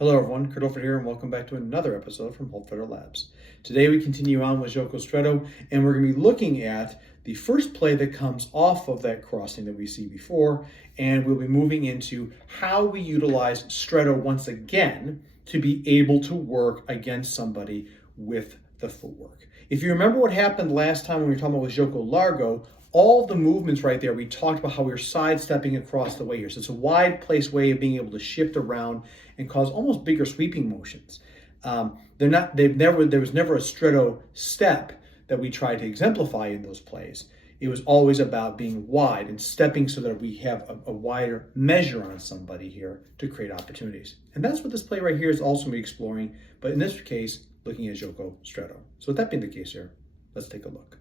Hello everyone, Kurt Holford here, and welcome back to another episode from Holford Labs. Today we continue on with Gioco Stretto, and we're going to be looking at the first play that comes off of that crossing that we see before, and we'll be moving into how we utilize Stretto once again to be able to work against somebody with the footwork. If you remember what happened last time when we were talking about with Gioco Largo, all the movements right there, we talked about how we were sidestepping across the way here. So it's a wide place way of being able to shift around and cause almost bigger sweeping motions. There was never a Stretto step that we tried to exemplify in those plays. It was always about being wide and stepping so that we have a wider measure on somebody here to create opportunities. And that's what this play right here is also going to be exploring, but in this case, looking at Gioco Stretto. So with that being the case here, let's take a look.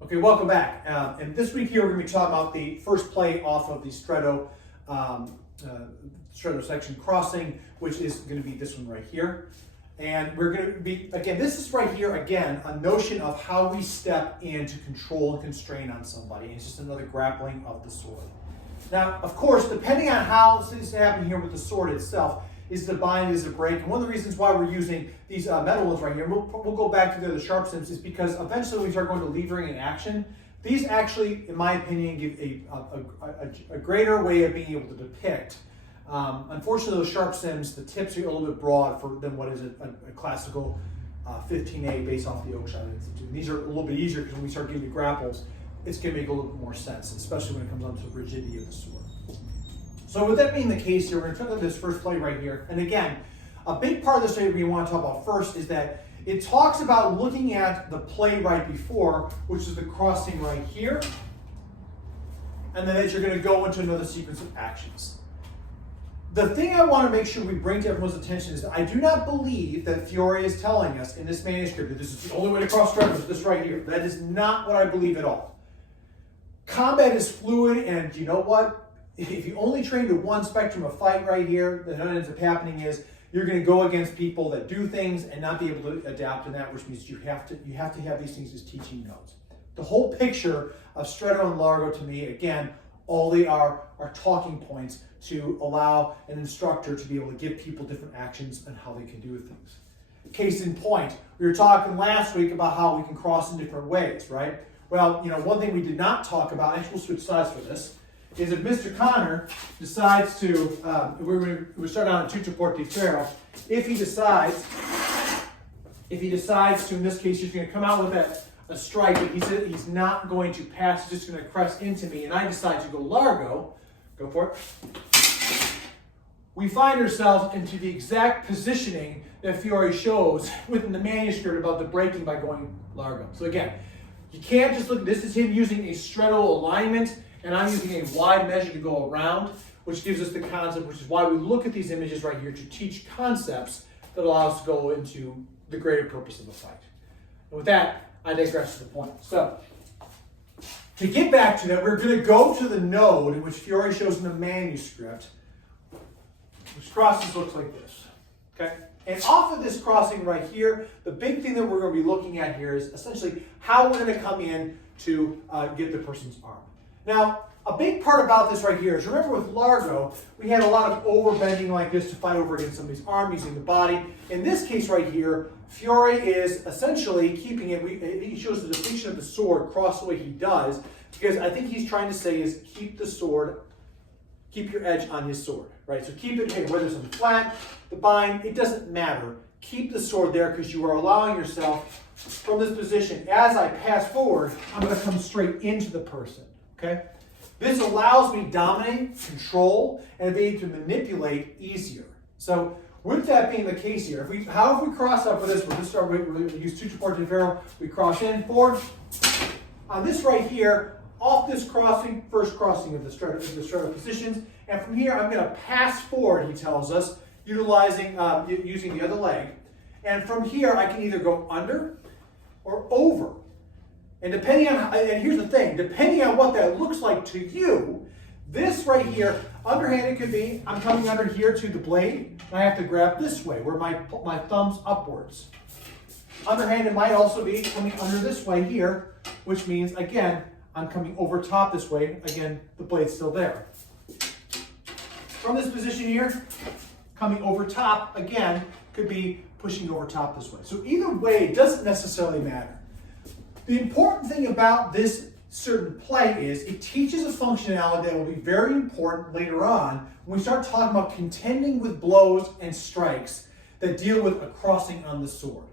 Okay, welcome back. And this week here, we're going to be talking about the first play off of the Stretto section crossing, which is going to be this one right here. And we're going to be, again, this is right here, again, a notion of how we step in to control and constrain on somebody. And it's just another grappling of the sword. Now, of course, depending on how things happen here with the sword itself, is the bind, is the break. And one of the reasons why we're using these metal ones right here, we'll go back to the other sharp sims, is because eventually when we start going to levering and action, these actually, in my opinion, give a greater way of being able to depict. Unfortunately, those sharp sims, the tips are a little bit broad than what is a classical 15A based off the Oakshot Institute. And these are a little bit easier because when we start getting the grapples, it's going to make a little bit more sense, especially when it comes down to the rigidity of the sword. So with that being the case here, we're going to look at this first play right here. And again, a big part of this play we want to talk about first is that it talks about looking at the play right before, which is the crossing right here. And then as you're going to go into another sequence of actions. The thing I want to make sure we bring to everyone's attention is that I do not believe that Fiore is telling us in this manuscript that this is the only way to cross Stretto is this right here. That is not what I believe at all. Combat is fluid, and you know what? If you only train to one spectrum of fight right here, then what ends up happening is you're going to go against people that do things and not be able to adapt to that, which means you have to have these things as teaching notes. The whole picture of Stretto and Largo, to me, again, all they are talking points to allow an instructor to be able to give people different actions and how they can do things. Case in point, we were talking last week about how we can cross in different ways, right? Well, one thing we did not talk about, actually we'll switch sides for this, is if Mr. Connor decides to, we start out in Tutto Porti Ferro, if he decides to, in this case, he's going to come out with a strike, but he said he's not going to pass, he's just going to crest into me, and I decide to go Largo, go for it. We find ourselves into the exact positioning that Fiore shows within the manuscript about the breaking by going Largo. So again, you can't just look, this is him using a Stretto alignment, and I'm using a wide measure to go around, which gives us the concept, which is why we look at these images right here to teach concepts that allow us to go into the greater purpose of the fight. And with that, I digress to the point. So, to get back to that, we're going to go to the node in which Fiore shows in the manuscript, which crosses looks like this. Okay? And off of this crossing right here, the big thing that we're going to be looking at here is essentially how we're going to come in to get the person's arm. Now, a big part about this right here is, remember with Largo, we had a lot of overbending like this to fight over against somebody's arm using the body. In this case right here, Fiore is essentially keeping it, he shows the depiction of the sword cross the way he does, because I think he's trying to say is keep the sword, keep your edge on his sword, right? So keep it, hey, whether it's on the flat, the bind, it doesn't matter. Keep the sword there because you are allowing yourself from this position, as I pass forward, I'm going to come straight into the person. Okay? This allows me to dominate, control, and be able to manipulate easier. So with that being the case here, if we cross up for this, we'll use Tutto Porti Ferro, we cross in, forward. On this right here, off this crossing, first crossing of the Stretto positions, and from here I'm going to pass forward, he tells us, using the other leg. And from here I can either go under or over. And here's the thing, depending on what that looks like to you, this right here, underhanded could be, I'm coming under here to the blade, and I have to grab this way, where my thumb's upwards. Underhanded might also be coming under this way here, which means, again, I'm coming over top this way. Again, the blade's still there. From this position here, coming over top, again, could be pushing over top this way. So either way, it doesn't necessarily matter. The important thing about this certain play is it teaches a functionality that will be very important later on when we start talking about contending with blows and strikes that deal with a crossing on the sword.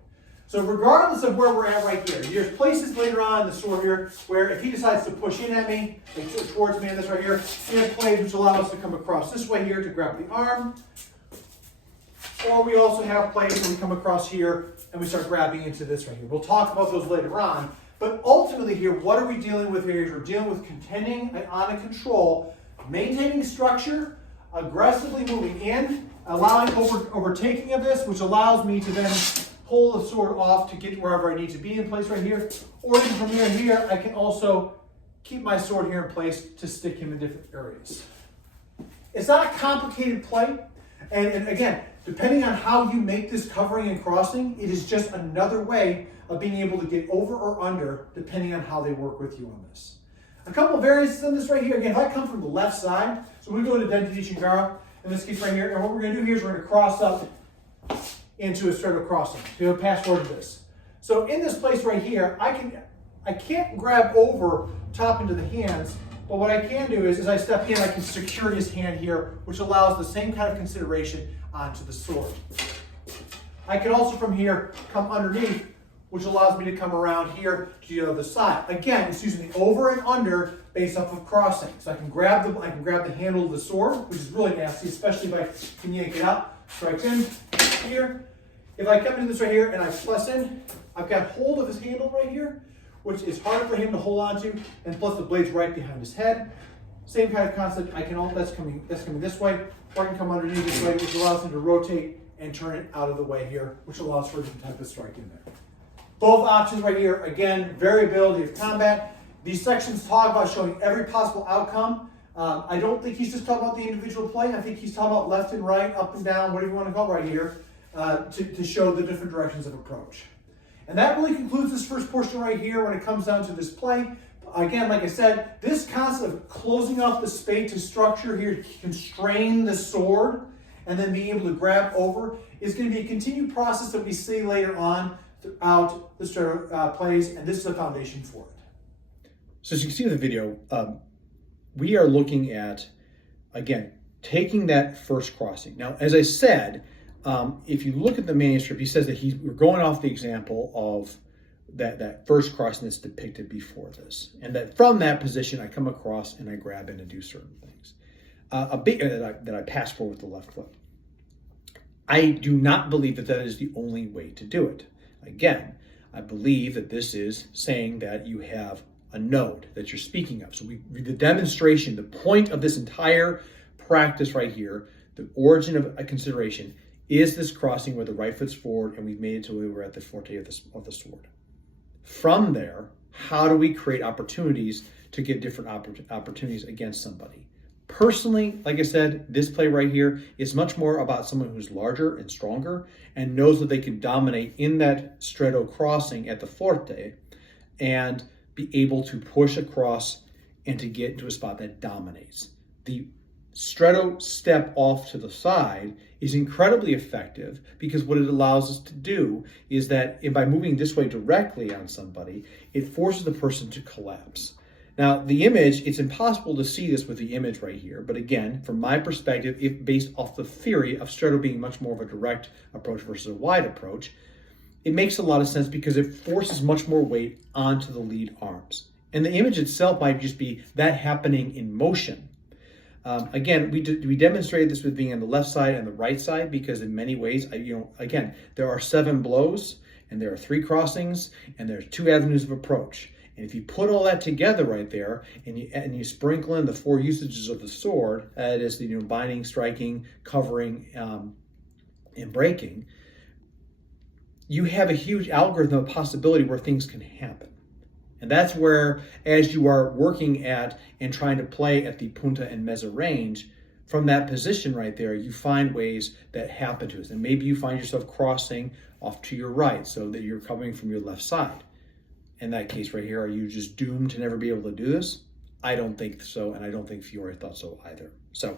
So regardless of where we're at right here, there's places later on in the sword here where if he decides to push in at me, like towards me, and this right here, we have plays which allow us to come across this way here to grab the arm. Or we also have plays where we come across here and we start grabbing into this right here. We'll talk about those later on. But ultimately here, what are we dealing with here? We're dealing with contending on a control, maintaining structure, aggressively moving in, allowing overtaking of this, which allows me to then pull the sword off to get wherever I need to be in place right here. Or even from here, I can also keep my sword here in place to stick him in different areas. It's not a complicated play. And again, depending on how you make this covering and crossing, it is just another way of being able to get over or under, depending on how they work with you on this. A couple of variances on this right here. Again, if I come from the left side, so we go to Dente di Chingara, in this case right here, and what we're going to do here is we're going to cross up into a Stretto crossing. So you'll pass forward to this. So in this place right here, I can't grab over top into the hands, but what I can do is as I step in, I can secure his hand here, which allows the same kind of consideration onto the sword. I can also from here come underneath, which allows me to come around here to the other side. Again, it's using the over and under based off of crossing. So I can grab the handle of the sword, which is really nasty, especially if I can yank it out. Strikes in here. If I come into this right here and I press in, I've got hold of his handle right here, which is harder for him to hold on to, and plus the blade's right behind his head. Same kind of concept. That's coming this way, or I can come underneath this way, which allows him to rotate and turn it out of the way here, which allows for a different type of strike in there. Both options right here, again, variability of combat. These sections talk about showing every possible outcome. I don't think he's just talking about the individual play. I think he's talking about left and right, up and down, whatever you want to call it right here, to show the different directions of approach. And that really concludes this first portion right here when it comes down to this play. Again, like I said, this concept of closing off the space to structure here to constrain the sword and then being able to grab over is going to be a continued process that we see later on throughout the Stretto plays, and this is the foundation for it. So as you can see in the video, we are looking at, again, taking that first crossing. Now, as I said, if you look at the manuscript, he says that we're going off the example of that first crossing that's depicted before this. And that from that position, I come across and I grab in and do certain things. That I pass forward with the left foot. I do not believe that is the only way to do it. Again, I believe that this is saying that you have a node that you're speaking of. So the demonstration, the point of this entire practice right here, the origin of a consideration, is this crossing where the right foot's forward and we've made it to where we're at the forte of the sword. From there, how do we create opportunities to get different opportunities against somebody? Personally, like I said, this play right here is much more about someone who's larger and stronger and knows that they can dominate in that Stretto crossing at the forte and be able to push across and to get into a spot that dominates. The Stretto step off to the side is incredibly effective because what it allows us to do is that by moving this way directly on somebody, it forces the person to collapse. Now, the image, it's impossible to see this with the image right here, but again, from my perspective, based off the theory of Stretto being much more of a direct approach versus a wide approach, it makes a lot of sense because it forces much more weight onto the lead arms. And the image itself might just be that happening in motion. Again, we demonstrated this with being on the left side and the right side because in many ways, again, there are 7 blows and there are 3 crossings and there are 2 avenues of approach. And if you put all that together right there and you sprinkle in the 4 usages of the sword, that is the binding, striking, covering, and breaking, you have a huge algorithm of possibility where things can happen. And that's where, as you are working at and trying to play at the punta and mezza range, from that position right there, you find ways that happen to us. And maybe you find yourself crossing off to your right so that you're coming from your left side. In that case right here, are you just doomed to never be able to do this? I don't think so, and I don't think Fiore thought so either. So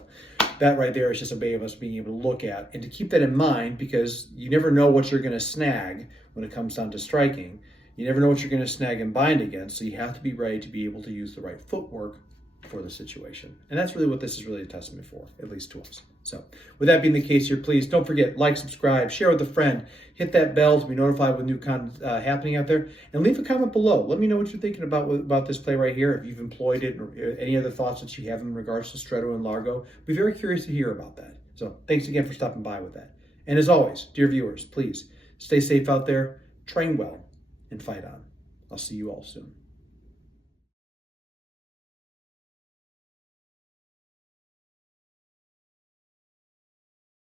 that right there is just a way of us being able to look at and to keep that in mind, because you never know what you're going to snag when it comes down to striking. You never know what you're going to snag and bind against, so you have to be ready to be able to use the right footwork for the situation. And that's really what this is really a testament for, at least to us. So with that being the case here, please don't forget, like, subscribe, share with a friend, hit that bell to be notified with new content happening out there, and leave a comment below. Let me know what you're thinking about this play right here, if you've employed it, or any other thoughts that you have in regards to Stretto and Largo. Be very curious to hear about that. So thanks again for stopping by with that. And as always, dear viewers, please stay safe out there, train well, and fight on. I'll see you all soon.